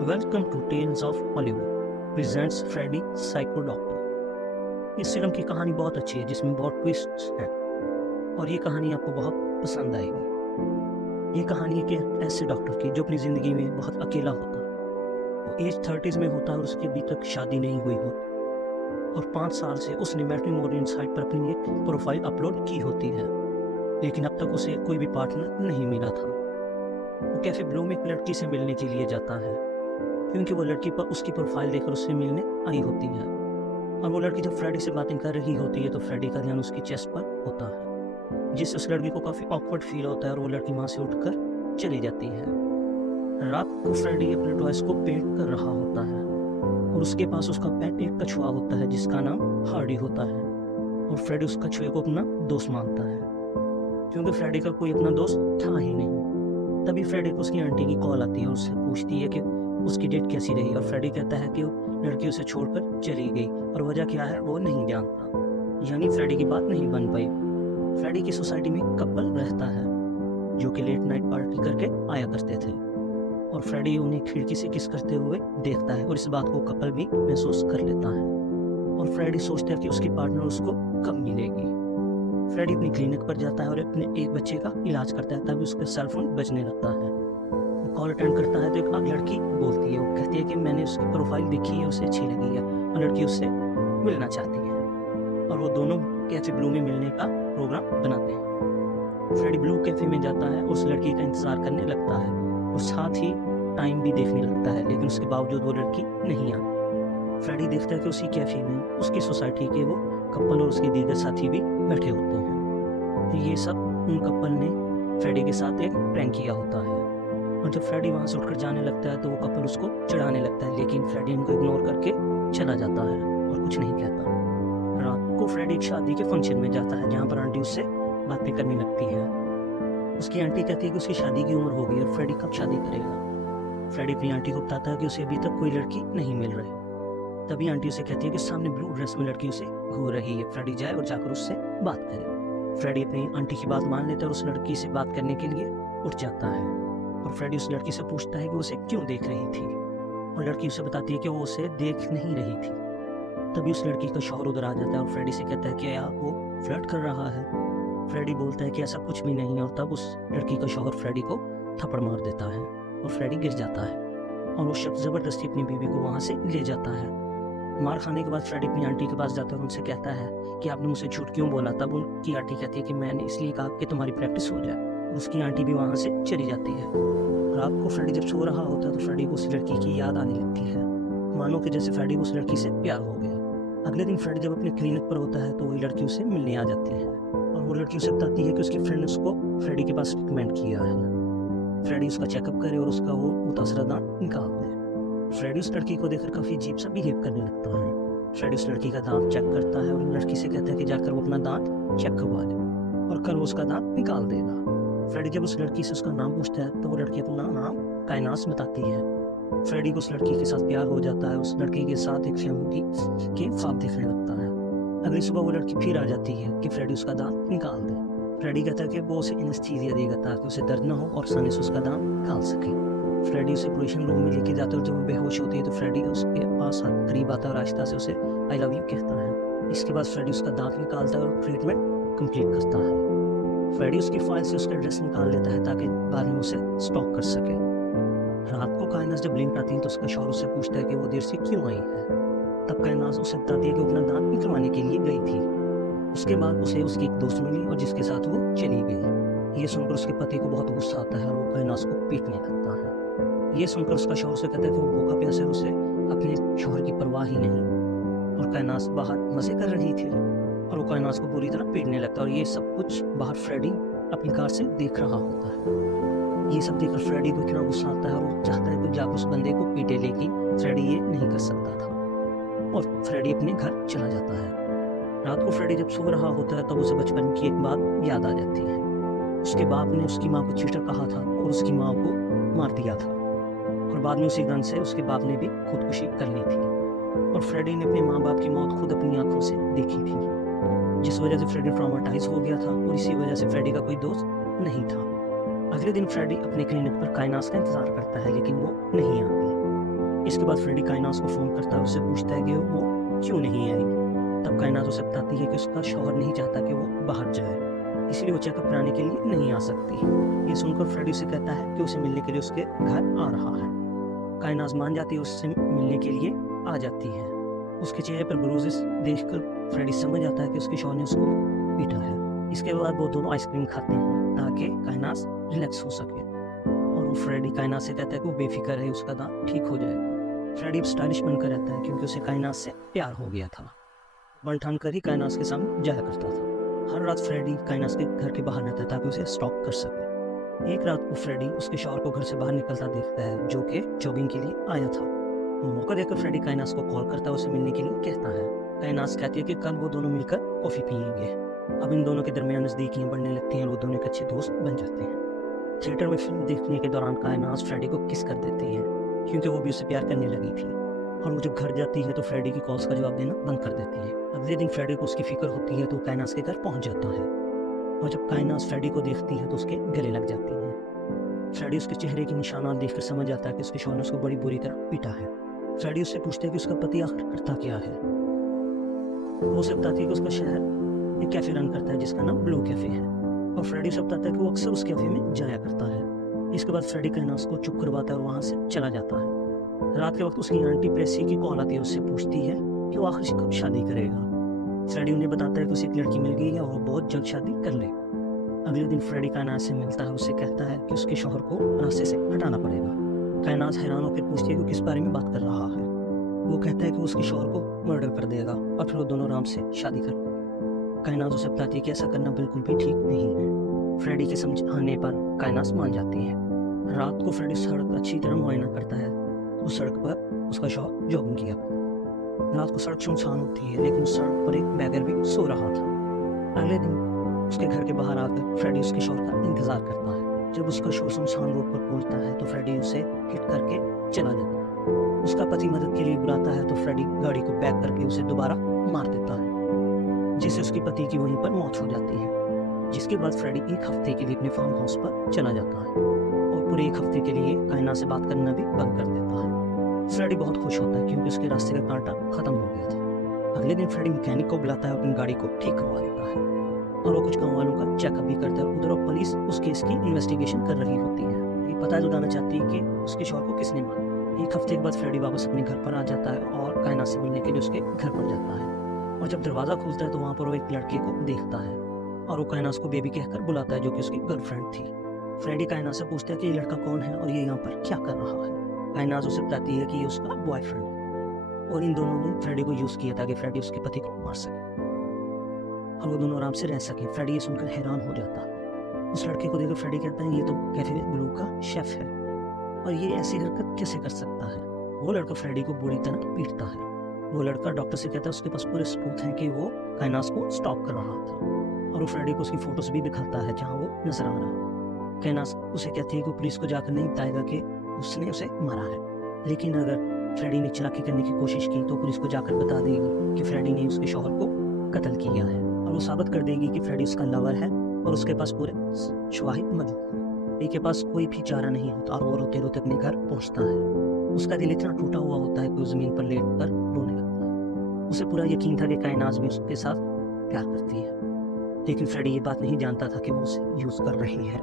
Welcome to tales of Hollywood presents Freddy psycho doctor. इस film की कहानी बहुत अच्छी है जिसमें बहुत ट्विस्ट्स हैं और ये कहानी आपको बहुत पसंद आएगी। ये कहानी है एक ऐसे डॉक्टर की जो अपनी ज़िंदगी में बहुत अकेला होता है। वो एज 30s में होता है और उसकी अभी तक शादी नहीं हुई होती और 5 साल से उसने मैट्रिमोनियल साइट पर अपनी एक प्रोफाइल अपलोड की होती है, लेकिन अब तक उसे कोई भी पार्टनर नहीं मिला था। वो कैफे ब्लू में एक लड़की से मिलने के लिए जाता है क्योंकि वो लड़की पर उसकी प्रोफाइल देखकर उससे मिलने आई होती है। और वो लड़की जब फ्रेडी से बातें कर रही होती है तो फ्रेडी का ध्यान उसकी चेस्ट पर होता है, जिससे उस लड़की को काफ़ी ऑकवर्ड फील होता है और वो लड़की वहाँ से उठकर चली जाती है। रात को फ्रेडी अपने टॉयज को पेंट कर रहा होता है और उसके पास उसका पेट एक कछुआ होता है जिसका नाम हार्डी होता है और फ्रेडी उस कछुए को अपना दोस्त मानता है क्योंकि फ्रेडी का कोई अपना दोस्त था ही नहीं। तभी फ्रेडी को उसकी आंटी की कॉल आती है और उससे पूछती है कि उसकी डेट कैसी रही और फ्रेडी कहता है कि वो लड़की उसे छोड़कर चली गई और वजह क्या है वो नहीं जानता, यानी फ्रेडी की बात नहीं बन पाई। फ्रेडी की सोसाइटी में कपल रहता है जो कि लेट नाइट पार्टी करके आया करते थे और फ्रेडी उन्हें खिड़की से किस करते हुए देखता है और इस बात को कपल भी महसूस कर लेता है और फ्रेडी सोचता है कि उसकी पार्टनर उसको कब मिलेगी। फ्रेडी अपनी क्लिनिक पर जाता है और अपने एक बच्चे का इलाज करता है, तभी उसका सेलफोन बजने लगता है। कॉल अटेंड करता है तो एक लड़की बोलती है, वो कहती है कि मैंने उसकी प्रोफाइल देखी है, उसे अच्छी लगी है और लड़की उससे मिलना चाहती है और वो दोनों कैफे ब्लू में मिलने का प्रोग्राम बनाते हैं। फ्रेडी ब्लू कैफे में जाता है, उस लड़की का इंतजार करने लगता है और साथ ही टाइम भी देखने लगता है, लेकिन उसके बावजूद वो लड़की नहीं आती। फ्रेडी देखता है कि उसी कैफे में उसकी सोसाइटी के वो कपल और उसके दीगर साथी भी बैठे होते हैं। ये सब उन कपल ने फ्रेडी के साथ एक प्रैंक किया होता है और जब फ्रेडी वहाँ से उठकर जाने लगता है तो वो कपल उसको चिढ़ाने लगता है, लेकिन फ्रेडी उनको इग्नोर करके चला जाता है और कुछ नहीं कहता। रात को फ्रेडी एक शादी के फंक्शन में जाता है जहाँ पर आंटी उससे बातें करने लगती है। उसकी आंटी कहती है कि उसकी शादी की उम्र हो गई और फ्रेडी कब शादी करेगा। फ्रेडी अपनी आंटी को बताता है कि उसे अभी तक कोई लड़की नहीं मिल रही। तभी आंटी उसे कहती है कि सामने ब्लू ड्रेस में लड़की उसे घूर रही है, फ्रेडी जाए और जाकर उससे बात करे। फ्रेडी अपनी आंटी की बात मान लेता है और उस लड़की से बात करने के लिए उठ जाता है और फ्रेडी उस लड़की से पूछता है कि उसे क्यों देख रही थी और लड़की उसे बताती है कि वो उसे देख नहीं रही थी। तभी उस लड़की का शौहर उधर आ जाता है और फ्रेडी से कहता है कि यार वो फ्लर्ट कर रहा है। फ्रेडी बोलता है कि ऐसा कुछ भी नहीं और तब उस लड़की का शौहर फ्रेडी को थप्पड़ मार देता है और फ्रेडी गिर जाता है और वो शख्स ज़बरदस्ती अपनी बीवी को वहाँ से ले जाता है। मार खाने के बाद फ्रेडी अपनी आंटी के पास जाता है और उनसे कहता है कि आपने मुझसे झूठ क्यों बोला। तब उनकी आंटी कहती है कि मैंने इसलिए कहा कि तुम्हारी प्रैक्टिस हो जाए। उसकी आंटी भी वहाँ से चली जाती है। रात को फ्रेडी जब सो रहा होता है तो फ्रेडी को उस लड़की की याद आने लगती है, मानो कि जैसे फ्रेडी को उस लड़की से प्यार हो गया। अगले दिन फ्रेडी जब अपने क्लिनिक पर होता है तो वही लड़की उसे मिलने आ जाती है और वो लड़की उसे बताती है कि उसकी फ्रेंड ने उसको फ्रेडी के पास रिकमेंड किया है। फ्रेडी उसका चेकअप करे और उसका वो मुतासरा दांत निकाल दे। फ्रेडी उस लड़की को देखकर काफ़ी अजीब सा बिहेव करने लगता है। फ्रेडी उस लड़की का दांत चेक करता है और लड़की से कहता है कि जाकर वो अपना दांत चेक करवा ले और कल वो उसका दांत निकाल देगा। फ्रेडी जब उस लड़की से उसका नाम पूछता है तो वो लड़की अपना नाम कायनास बताती है। फ्रेडी को उस लड़की के साथ प्यार हो जाता है, उस लड़की के साथ एक फैमिली के ख्वाब देखने लगता है। अगली सुबह वो लड़की फिर आ जाती है कि फ्रेडी उसका दांत निकाल दे। फ्रेडी कहता है कि वो उसे एनेस्थीसिया देगा ताकि उसे दर्द ना हो और आसानी से उसका दांत निकाल सके। फ्रेडी उसे ऑपरेशन रूम में लेके जाता है और जब वो बेहोश होती है तो फ्रेडी उसके पास करीब आता है और आहिस्ता से उसे आई लव यू कहता है। इसके बाद फ्रेडी उसका दांत निकालता है और ट्रीटमेंट कंप्लीट करता है। फ्रेडी उसकी फाइल से उसका एड्रेस निकाल लेता है ताकि बाद में उसे स्टॉक कर सके। रात को कायनास जब ब्लिंक आती है तो उसका शौहर उससे पूछता है कि वो देर से क्यों आई है। तब कायनास उसे बताती है कि वो अपना दांत निकलवाने के लिए गई थी। उसके बाद उसे उसकी एक दोस्त मिली और जिसके साथ वो चली गई। ये सुनकर उसके पति को बहुत गुस्सा आता है और वो कायनास को पीटने लगता है। ये सुनकर उसका शौहर से कहता है कि वो भूखा प्यासा है, उसे अपने शौहर की परवाह ही नहीं और कायनास बाहर मजे कर रही थी और वो कायनास को पूरी तरह पीटने लगता है और ये सब कुछ बाहर फ्रेडी अपनी कार से देख रहा होता है। ये सब देखकर फ्रेडी को इतना गुस्सा आता है और वो चाहता है कि जाकर उस बंदे को पीटे, लेकिन फ्रेडी ये नहीं कर सकता था और फ्रेडी अपने घर चला जाता है। रात को फ्रेडी जब सो रहा होता है तब उसे बचपन की एक बात याद आ जाती है। उसके बाप ने उसकी माँ को चीटर कहा था और उसकी माँ को मार दिया था और बाद में उसी गन से उसके बाप ने भी खुदकुशी कर ली थी और फ्रेडी ने अपने माँ बाप की मौत खुद अपनी आंखों से देखी थी, जिस वजह से फ्रेडी ट्रॉमाटाइज हो गया था और इसी वजह से फ्रेडी का कोई दोस्त नहीं था। अगले दिन फ्रेडी अपने क्लिनिक पर कायनास का इंतजार करता है लेकिन वो नहीं आती। इसके बाद फ्रेडी काइनास को फ़ोन करता है, उससे पूछता है कि वो क्यों नहीं आई। तब काइनास उसे बताती है कि उसका शौहर नहीं चाहता कि वो बाहर जाए, इसलिए वो चेकअप कराने के लिए नहीं आ सकती। ये सुनकर फ्रेडी उसे कहता है कि उसे मिलने के लिए उसके घर आ रहा है। काइनास मान जाती है, उससे मिलने के लिए आ जाती है। उसके चेहरे पर ब्रूजेस देखकर फ्रेडी समझ आता है कि उसके शौहर ने उसको पीटा है। इसके बाद वो दोनों आइसक्रीम खाते हैं ताकि काइनास रिलैक्स हो सके, और वो फ्रेडी काइनास से कहता है कि वो बेफिक्र है, उसका दांत ठीक हो जाएगा। फ्रेडी अब स्टाइलिश बनकर रहता है क्योंकि उसे काइनास से प्यार हो गया था। बन ठान कर ही काइनास के सामने जाया करता था। हर रात फ्रेडी काइनास के घर के बाहर रहता है ताकि उसे स्टॉक कर सके। एक रात को फ्रेडी उसके शौहर को घर से बाहर निकलता देखता है, जो कि जॉगिंग के लिए आया था। मौका देखकर फ्रेडी काइनास को कॉल करता है, उसे मिलने के लिए कहता है। काइनास कहती है कि कल वो दोनों मिलकर कॉफी पियेंगे। अब इन दोनों के दरमियान नजदीकियां बढ़ने लगती हैं और वो दोनों एक अच्छे दोस्त बन जाते हैं। थिएटर में फिल्म देखने के दौरान काइनास फ्रेडी को किस कर देती है क्योंकि वो भी उसे प्यार करने लगी थी, और वो जब घर जाती है तो फ्रेडी की कॉल्स का जवाब देना बंद कर देती है। अगले दिन फ्रेडी को उसकी फिक्र होती है तो काइनास के घर पहुंच जाता है, और जब काइनास फ्रेडी को देखती है तो उसके गले लग जाती है। फ्रेडी उसके चेहरे के निशानात देखकर समझ जाता है कि उसके शौहर ने उसको बड़ी बुरी तरह पीटा है। फ्रेडी उससे पूछते है कि उसका पति आखिर करता क्या है। वो उसे बताती है कि उसका शहर एक कैफे रन करता है जिसका नाम ब्लू कैफे है, और फ्रेडी उसे बताता है कि वो अक्सर उस कैफे में जाया करता है। इसके बाद फ्रेडी काइनास को चुप करवाता है और वहाँ से चला जाता है। रात के वक्त उसकी आंटी प्रेसी की कॉल आती है, उससे पूछती है कि वो आखिर कब शादी करेगा। फ्रेडी उन्हें बताता है कि उसे एक लड़की मिल गई है और वो बहुत जल्द शादी कर ले। अगले दिन फ्रेडी काइनास से मिलता है, उससे कहता है कि उसके शौहर को रास्ते से हटाना पड़ेगा। काइनास हैरान होकर पूछती है कि किस बारे में बात कर रहा है। वो कहता है कि वो उसके शौहर को मर्डर कर देगा और फिर वो दोनों आराम से शादी कर लेंगे। काइनास उसे बताती है कि ऐसा करना बिल्कुल भी ठीक नहीं है। फ्रेडी के समझाने पर काइनास मान जाती है। रात को फ्रेडी सड़क अच्छी तरह मुआयना करता है। उस सड़क पर उसका शौहर जॉगिंग किया करता है। रात को सड़क सुनसान होती है, लेकिन उस सड़क पर एक बैगर भी सो रहा था। अगले दिन उसके घर के बाहर आकर फ्रेडी उसके शौहर का इंतजार करता है। जब उसका शौहर सुनसान रोड पर पहुंचता है तो फ्रेडी उसे हिट करके चला जाता है। उसका पति मदद के लिए बुलाता है तो फ्रेडी गाड़ी को बैक करके उसे दोबारा मार देता है, जिससे उसके पति की वहीं पर मौत हो जाती है। जिसके बाद फ्रेडी एक हफ्ते के लिए अपने फार्म हाउस पर चला जाता है और पूरे एक हफ्ते के लिए काइनास से बात करना भी बंद कर देता है। फ्रेडी बहुत खुश होता है क्योंकि उसके रास्ते का कांटा खत्म हो गया था। अगले दिन फ्रेडी मैकेनिक को बुलाता है और अपनी गाड़ी को ठीक करवा देता है, और वो कुछ गाँव वालों का चेकअप भी करता है। उधर पुलिस उस केस की इन्वेस्टिगेशन कर रही होती है। ये पता लगाना चाहती है कि उसके शौहर को किसने मारा। एक हफ्ते के बाद फ्रेडी वापस अपने घर पर आ जाता है और काइनास से मिलने के लिए उसके घर पर जाता है, और जब दरवाज़ा खुलता है तो वहाँ पर वो एक लड़के को देखता है और वो काइनास को बेबी कहकर बुलाता है, जो कि उसकी गर्लफ्रेंड थी। फ्रेडी काइनास से पूछता है कि ये लड़का कौन है और ये यहाँ पर क्या कर रहा है। काइनास उसे बताती है कि ये उसका बॉयफ्रेंड है और इन दोनों ने फ्रेडी को यूज़ किया ताकि फ्रेडी उसके पति को मार सके और वो दोनों आराम से रह सके। फ्रेडी ये सुनकर हैरान हो जाता है। उस लड़के को देखकर फ्रेडी कहता है ये तो कैफे ब्लू का शेफ है और ये ऐसी हरकत कैसे कर सकता है। वो लड़का फ्रेडी को बुरी तरह पीटता है। वो लड़का डॉक्टर से कहता है उसके पास पूरे सबूत हैं कि वो काइनास को स्टॉप कर रहा था, और वो फ्रेडी को उसकी फोटोज भी दिखाता है जहाँ वो नजर आ रहा। काइनास उसे कहती है कि पुलिस को जाकर नहीं बताएगा कि उसने उसे मारा है, लेकिन अगर फ्रेडी ने चालाकी करने की कोशिश की तो पुलिस को जाकर बता देगी कि फ्रेडी ने उसके शौहर को कत्ल किया है, और वो साबित कर देगी कि फ्रेडी उसका लवर है और उसके पास पूरे शवाहिद मौजूद हैं। के पास कोई भी चारा नहीं होता और वो रोते रोते अपने घर पहुंचता है। उसका दिल इतना टूटा हुआ होता है कि वो जमीन पर लेट कर रोने लगता है। उसे पूरा यकीन था कि काइनास भी उसके साथ प्यार करती है, लेकिन फ्रेडी ये बात नहीं जानता था कि वो उसे यूज कर रही है।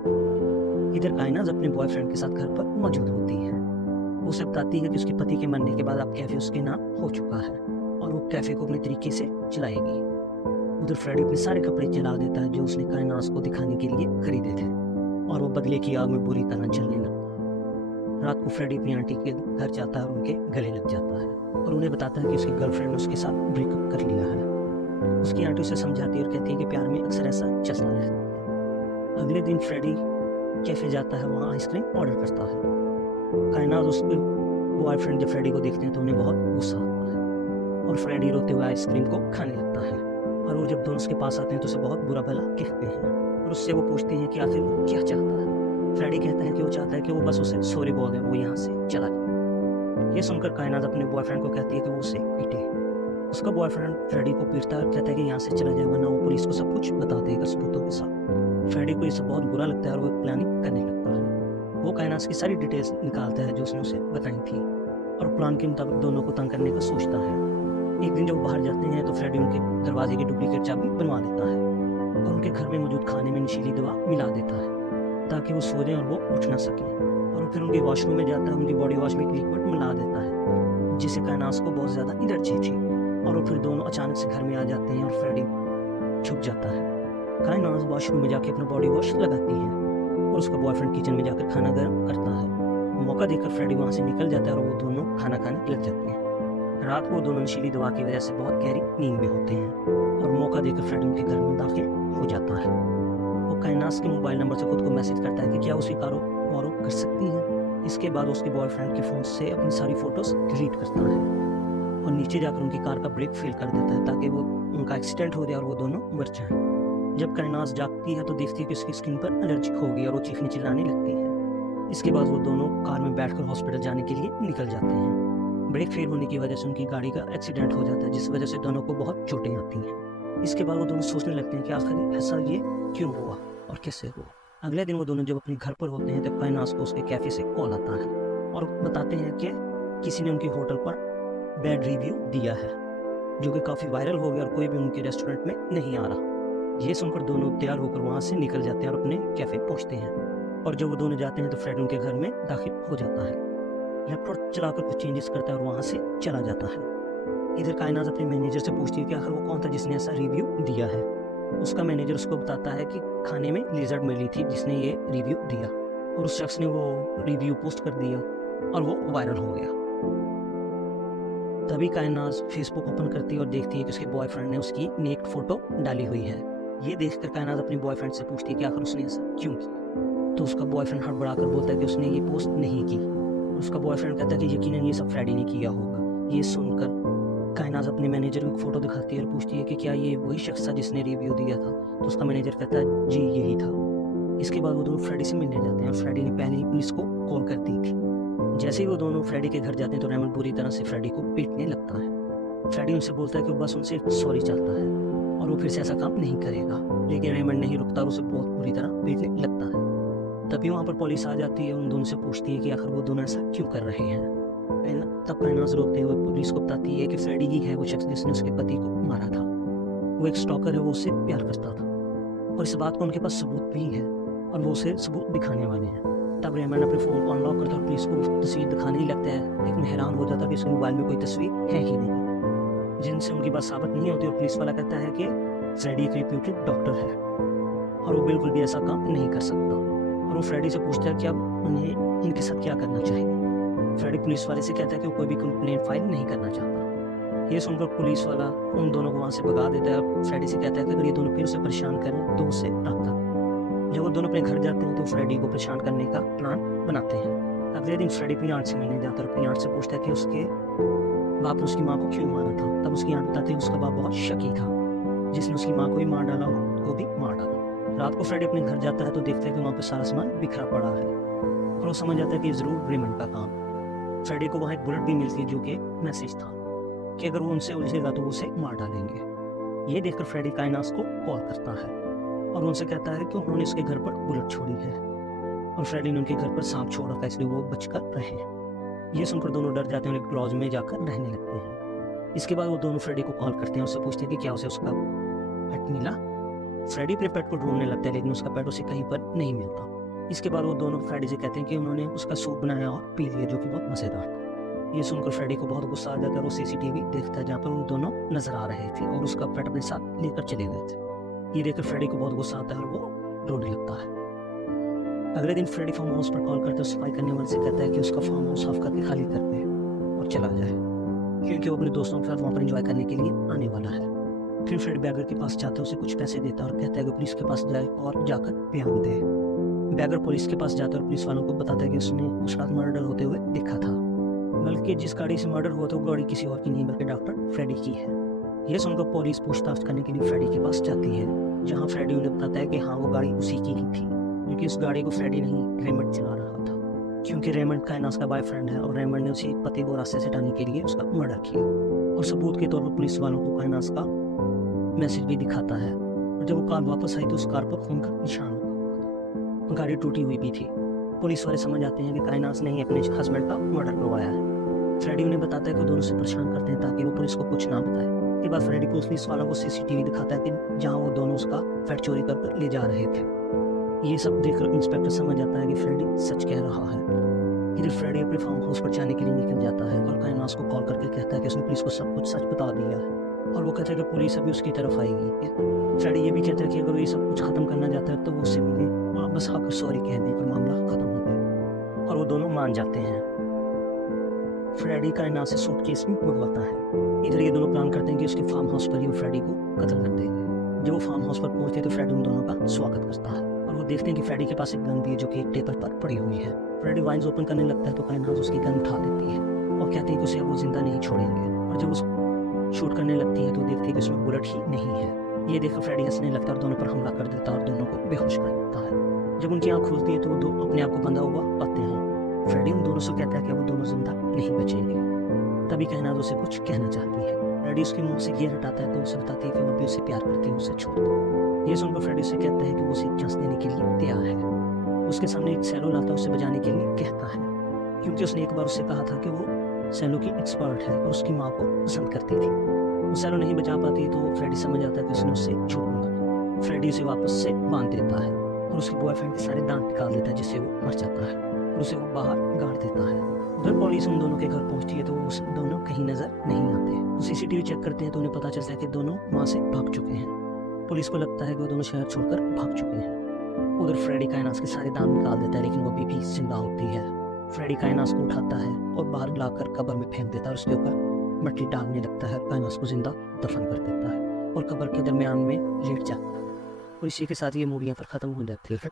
इधर काइनास अपने बॉयफ्रेंड के साथ घर पर मौजूद होती है। वो उसे बताती है कि उसके पति के मरने के बाद अब कैफे उसके नाम हो चुका है और वो कैफे को अपने तरीके से चलाएगी। उधर फ्रेडी अपने सारे कपड़े जला देता है जो उसने काइनास को दिखाने के लिए खरीदे थे, और वो बदले की आग में बुरी तरह जलने लगता है। रात को फ्रेडी अपनी आंटी के घर जाता है और उनके गले लग जाता है और उन्हें बताता है कि उसकी गर्लफ्रेंड ने उसके साथ ब्रेकअप कर लिया है। उसकी आंटी उसे समझाती है और कहती है कि प्यार में अक्सर ऐसा चलता रहता है। अगले दिन फ्रेडी कैफे जाता है, वहाँ आइसक्रीम ऑर्डर करता है। काइनास उसके बॉयफ्रेंड जब फ्रेडी को देखते हैं तो उन्हें बहुत गुस्सा आता है और फ्रेडी रोते हुए आइसक्रीम को खाने लगता है, और वो जब दोनों उसके पास आते हैं तो उसे बहुत बुरा भला कहते हैं और उससे वो पूछते हैं कि आखिर वो क्या चाहता है। फ्रेडी कहता है कि वो चाहता है कि वो बस उसे सॉरी बोल दे, वो यहाँ से चला जाए। ये सुनकर काइनास अपने बॉयफ्रेंड को कहती है कि वो उसे पीटे। उसका बॉयफ्रेंड फ्रेडी को पीटता है और कहता है कि यहाँ से चला जाए वरना वो पुलिस को सब कुछ बता देगा सबूतों के साथ। फ्रेडी को ये सब बहुत बुरा लगता है और वो प्लानिंग करने लगता है। वो काइनास की सारी डिटेल्स निकालता है जो उसने उसे बताई थी। और प्लान के मुताबिक दोनों को तंग करने का सोचता है। एक दिन जब वो बाहर जाते हैं तो फ्रेडी उनके दरवाजे की डुप्लीकेट चाबी बनवा लेता है और उनके घर में मौजूद खाने में नशीली दवा मिला देता है ताकि वो सो जाएं और वो उठ ना सकें। और फिर उनके वॉशरूम में जाता है, उनकी बॉडी वॉश में एक लिक्विड मिला देता है जिससे कायनास को बहुत ज़्यादा एलर्जी थी। और वो फिर दोनों अचानक से घर में आ जाते हैं और फ्रेडी छुप जाता है। कायनास वॉशरूम में जाके अपना बॉडी वॉश लगाती है और उसका बॉयफ्रेंड किचन में जाकर खाना गर्म करता है। मौका देकर फ्रेडी वहाँ से निकल जाता है और वो दोनों खाना खाने लग जाते हैं। रात को दोनों नशीली दवा की वजह से बहुत गहरी नींद में होते हैं और मौका देकर फ्रेडी उनके घर में दाखिल हो जाता है। वो कायनास के मोबाइल नंबर से खुद को मैसेज करता है कि क्या उसी कारो फॉलो कर सकती हैं। इसके बाद उसके बॉयफ्रेंड के फ़ोन से अपनी सारी फ़ोटोज़ डिलीट करता है और नीचे जाकर उनकी कार का ब्रेक फेल कर देता है ताकि वो उनका एक्सीडेंट हो जाए और वो दोनों मर जाएं। जब कायनास जागती है तो देखती है कि उसकी स्किन पर एलर्जी हो गई और वो चीखने चिल्लाने लगती है। इसके बाद वो दोनों कार में बैठकर हॉस्पिटल जाने के लिए निकल जाते हैं। ब्रेक फेल होने की वजह से उनकी गाड़ी का एक्सीडेंट हो जाता है जिस वजह से दोनों को बहुत चोटें आती हैं। इसके बाद वो दोनों सोचने लगते हैं कि आखिर ऐसा ये क्यों हुआ और कैसे हुआ। अगले दिन वो दोनों जब अपने घर पर होते हैं तब कायनास को उसके कैफ़े से कॉल आता है और बताते हैं कि किसी ने उनके होटल पर बैड रिव्यू दिया है जो कि काफ़ी वायरल हो गया और कोई भी उनके रेस्टोरेंट में नहीं आ रहा। ये सुनकर दोनों तैयार होकर वहाँ से निकल जाते हैं और अपने कैफ़े पहुँचते हैं। और जब वो दोनों जाते हैं तो फ्रेड उनके घर में दाखिल हो जाता है, लैपटॉप चलाकर कुछ चेंजेस करता है और वहाँ से चला जाता है। इधर कायनात अपने मैनेजर से पूछती है कि आखिर वो कौन था जिसने ऐसा रिव्यू दिया है। उसका मैनेजर उसको बताता है कि खाने में लिजर्ड मिली थी जिसने ये रिव्यू दिया और उस शख्स ने वो रिव्यू पोस्ट कर दिया और वो वायरल हो गया। तभी कायनात फेसबुक ओपन करती है और देखती है कि उसके बॉयफ्रेंड ने उसकी नेक्ड फोटो डाली हुई है। ये देखकर कायनात अपने बॉयफ्रेंड से पूछती है कि आखिर उसने ऐसा क्यों किया। तो उसका बॉयफ्रेंड हड़बड़ाकर बोलता है कि उसने ये पोस्ट नहीं की। उसका बॉयफ्रेंड कहता है कि यकीनन ये सब फ्रेडी ने किया होगा। ये सुनकर कायनात अपने मैनेजर को फोटो दिखाती है और पूछती है कि क्या ये वही शख्स था जिसने रिव्यू दिया था। तो उसका मैनेजर कहता है जी यही था। इसके बाद वो दोनों फ्रेडी से मिलने जाते हैं और फ्रेडी ने पहले ही पुलिस को कॉल कर दी थी। जैसे ही वो दोनों फ्रेडी के घर जाते हैं तो रेमंड बुरी तरह से फ्रेडी को पीटने लगता है। फ्रेडी उनसे बोलता है कि वो बस उनसे सॉरी चाहता है और वो फिर से ऐसा काम नहीं करेगा, लेकिन रेमंड नहीं रुकता और उसे बहुत बुरी तरह पीटने लगता है। तभी वहाँ पर पुलिस आ जाती है, उन दोनों से पूछती है कि आखिर वो दोनों ऐसा क्यों कर रहे हैं। तब कायनात रोते हुए पुलिस को बताती है कि फ्रेडी ही है वो शख्स जिसने उसके पति को मारा था। वो एक स्टॉकर है, वो उससे प्यार करता था और इस बात को उनके पास सबूत भी है और वो उसे सबूत दिखाने वाले हैं। तब रेमंड अपने फ़ोन को अनलॉक करता है और पुलिस को तस्वीर दिखाने ही लगता है, लेकिन हैरान हो जाता है कि उसके मोबाइल में कोई तस्वीर है ही नहीं जिनसे उनकी बात साबित नहीं होती। और पुलिस वाला कहता है कि फ्रेडी एक रेप्यूटेड डॉक्टर है और वो बिल्कुल भी ऐसा काम नहीं कर सकता। और वो फ्रेडी से पूछता है कि अब उन्हें इनके साथ क्या करना चाहिए। फ्रेडी पुलिस वाले से कहता है कि वो कोई भी कंप्लेंट फाइल नहीं करना चाहता। ये सुनकर पुलिस वाला उन दोनों को वहाँ से भगा देता है और फ्रेडी से कहता है कि अगर ये दोनों फिर उसे परेशान करें तो उससे रब्ता। जब वो दोनों अपने घर जाते हैं तो फ्रेडी को परेशान करने का प्लान बनाते हैं। अगले दिन फ्रेडी अपनी आंट से मिलने जाता है और अपनी आंट से पूछता है कि उसके बाप ने उसकी माँ को क्यों मारा था। तब उसकी आंट बताती है उसका बाप बहुत शकी था जिसने उसकी माँ को भी मार डाला और खुद को भी मार डाला। रात को फ्रेडी अपने घर जाता है तो देखता है कि वहाँ पर सारा सामान बिखरा पड़ा है और वो समझ जाता है कि जरूर रेमंड का काम। फ्रेडी को वहाँ एक बुलेट भी मिलती है जो कि मैसेज था कि अगर वो उनसे उलझेगा तो वो उसे मार डालेंगे। ये देखकर फ्रेडी कायनात को कॉल करता है और उनसे कहता है कि उन्होंने उसके घर पर बुलेट छोड़ी है और फ्रेडी ने उनके घर पर सांप छोड़ रखा है इसलिए वो बचकर रहे। ये सुनकर दोनों डर जाते हैं और एक लॉज में जाकर रहने लगते हैं। इसके बाद वो दोनों फ्रेडी को कॉल करते हैं और उससे पूछते हैं कि क्या उसे उसका पेट मिला। फ्रेडी अपने पेट को ढूंढने लगता है लेकिन उसका पेट उसे कहीं पर नहीं मिलता। इसके बाद वो दोनों फ्रेडी से कहते हैं कि उन्होंने उसका सूप बनाया और पी लिया जो कि बहुत मज़ेदार था। ये सुनकर फ्रेडी को बहुत गुस्सा आ जाता है और वो सीसीटीवी देखता है जहाँ पर वो दोनों नजर आ रहे थे और उसका पेट अपने साथ लेकर चले गए थे। ये देखकर फ्रेडी को बहुत गुस्सा आता है और वो रोने लगता है। अगले दिन फ्रेडी फार्म हाउस पर कॉल करते सफाई करने वाले से कहता है कि उसका फार्म हाउस साफ करके खाली कर दे और चला जाए क्योंकि वो अपने दोस्तों के साथ वहाँ पर एंजॉय करने के लिए आने वाला है। फिर फ्रेडी बैगर के पास जाता है, उसे कुछ पैसे देता है और कहता है कि पुलिस के पास जाए और जाकर बयान दे। बैगर पुलिस के पास जाता है और पुलिस वालों को बताता है कि उसने उस रात मर्डर होते हुए देखा था, बल्कि जिस गाड़ी से मर्डर हुआ था वो गाड़ी किसी और की नहीं बल्कि डॉक्टर फ्रेडी की है। यह सुनकर पुलिस पूछताछ करने के लिए फ्रेडी के पास जाती है जहाँ फ्रेडी उन्हें बताता है कि हाँ वो गाड़ी उसी की ही थी, क्योंकि उस गाड़ी को फ्रेडी नहीं रेमंड चला रहा था, क्योंकि रेमंड कायनात का बॉयफ्रेंड है और रेमंड ने उसी पति को रास्ते से हटाने के लिए उसका मर्डर किया। और सबूत के तौर पर पुलिस वालों को कायनात का मैसेज भी दिखाता है और जब वो कार वापस आई तो उस कार पर खून का निशान हुआ था। गाड़ी टूटी हुई भी थी। पुलिस वाले समझ आते हैं कि कायनात ने ही अपने हस्बैंड का मर्डर करवाया है फ्रेडी उन्हें बताता है कि वो दोनों से परेशान करते हैं ताकि वो पुलिस को कुछ ना बताए। इसके बाद फ्रेडी पुलिस वालों को सीसीटीवी दिखाता है कि जहाँ वो दोनों उसका फैट चोरी कर ले जा रहे थे। ये सब देखकर इंस्पेक्टर समझ जाता है कि फ्रेडी सच कह रहा है। इधर फ्रेडी अपने फार्म हाउस पर जाने के लिए निकल जाता है और काइनास को कॉल करके कहता है कि उसने पुलिस को सब कुछ सच बता दिया है और वो कहता है कि पुलिस अभी उसकी तरफ आएगी। फ्रेडी ये भी कहता है कि अगर वो ये सब कुछ खत्म करना चाहता है तो वो उससे मिले और बस आकर सॉरी कह दे और मामला खत्म हो गया और वो दोनों मान जाते हैं। फ्रेडी काइनास से सूटकेस में उड़वाता है। इधर ये दोनों प्लान करते हैं कि उसके फार्म हाउस पर ही वो फ्रेडी को कत्ल कर देंगे। जब वो फार्म हाउस पर पहुंचते हैं तो फ्रेडी उन दोनों का स्वागत करता है और वो देखते हैं कि फ्रेडी के पास एक गन भी है जो कि एक टेबल पर पड़ी हुई है। फ्रेडी वाइन्स ओपन करने लगता है तो काइनास उसकी गन उठा देती है और कहती है कि उसे वो जिंदा नहीं छोड़ेंगे और जब वो शूट करने लगती है तो देखती है कि उसमें बुलेट ही नहीं है। ये देखकर फ्रेडी हंसने लगता है और दोनों पर हमला कर देता है और दोनों को बेहोश कर देता है। जब उनकी आँख खुलती है तो वो दो अपने आप को बंधा हुआ पाते हैं। फ्रेडी उन दोनों से कहता है कि वो दोनों जिंदा नहीं बचेंगे। तभी काइनास उसे कुछ कहना चाहती है। फ्रेडी उसके मुंह से गियर हटाता है तो उसे बताती है कि वो अभी उसे प्यार करती है, उसे छोड़ दो। ये सुनकर फ्रेडी उसे कहता है कि वो उसे एक चांस देने के लिए तैयार है। उसके सामने एक सेलो लाता है, उसे बजाने के लिए कहता है क्योंकि उसने एक बार उससे कहा था कि वो सेलो की एक्सपर्ट है और उसकी माँ को पसंद करती थी। वो सेलो नहीं बजा पाती तो फ्रेडी समझ जाता है कि उसने उससे झूठ बोला। फ्रेडी उसे वापस से बांध देता है और उसके बॉयफ्रेंड के सारे दांत निकाल देता है जिससे वो मर जाता है और उसे वो बाहर गाड़ देता है। उधर पुलिस उन दोनों के घर पहुंचती है तो वो दोनों कहीं नजर नहीं आते। वो सीसीटीवी चेक करते हैं तो उन्हें पता चलता है कि दोनों वहाँ से भाग चुके हैं। पुलिस को लगता है कि वो दोनों शहर छोड़कर भाग चुके हैं। उधर फ्रेडी काइनास के सारे दांत निकाल देता है लेकिन वो अभी भी जिंदा होती है। फ्रेडी काइनास को उठाता है और बाहर लाकर कब्र में फेंक देता है और उसके ऊपर मट्टी डालने लगता है। काइनास को जिंदा दफन कर देता है और कब्र के दरमियान में लेट जाता है। और इसी के साथ ये मूवी यहाँ पर खत्म हो जाती है।